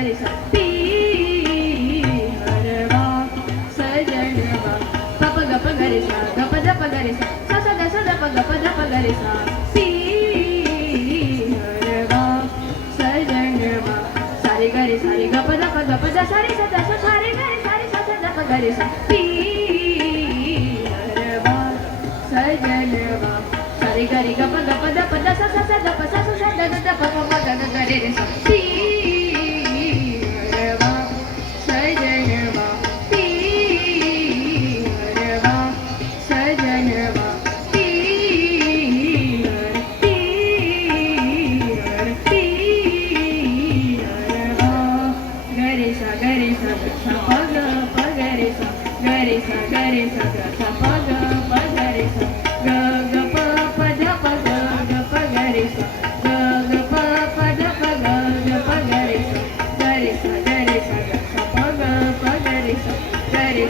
गरे सा पी हरवा सजनवा पप गप गरे सा गप दप गरे सा सा सा द सा द प गप दप गरे सा पी हरवा सजनवा सारे गरे सारे गप द सारे सा द सा सारे गरे सारे सा सा द प गरे सा पी हरवा सजनवा सारे गरे गप द सा सा सा द प सा सा द द प प ग ग गरे रे सा पी हरवा सजनवा पी हरवा सजनवा पी हरवा गरे सा सा प गरे सा गरे सा गरे सा सा प गरे सा ग ग प ध प ग प गरे सा ग ग प ध प ग प गरे सा गरे सा सा प ग गरे सा गरे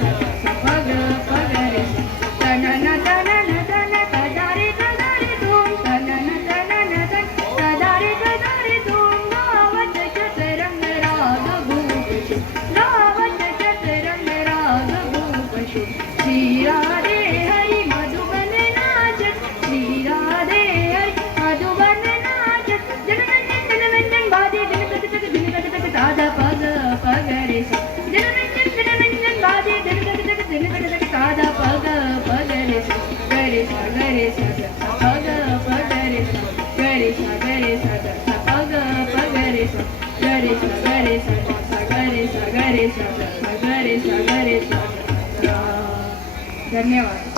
सा सा प ग गरे सा तना ना तना ना तना तदारे तदारे धूम तना ना तना ना तदारे तदारे धूम गावत चतरंग राग भूपशु गावत चतरंग राग भूपशु श्री राधे हरि मधुबन नाचत श्री राधे हरि मधुबन नाचत जनमंजन बाजे दिन ताजा पग पगरे सा जनमंजन बाजे दिन ताजा पग पगरे सा गरे सा पग पगरे सा गरे सा पग पगरे सा गरे सा गरे सा धन्यवाद।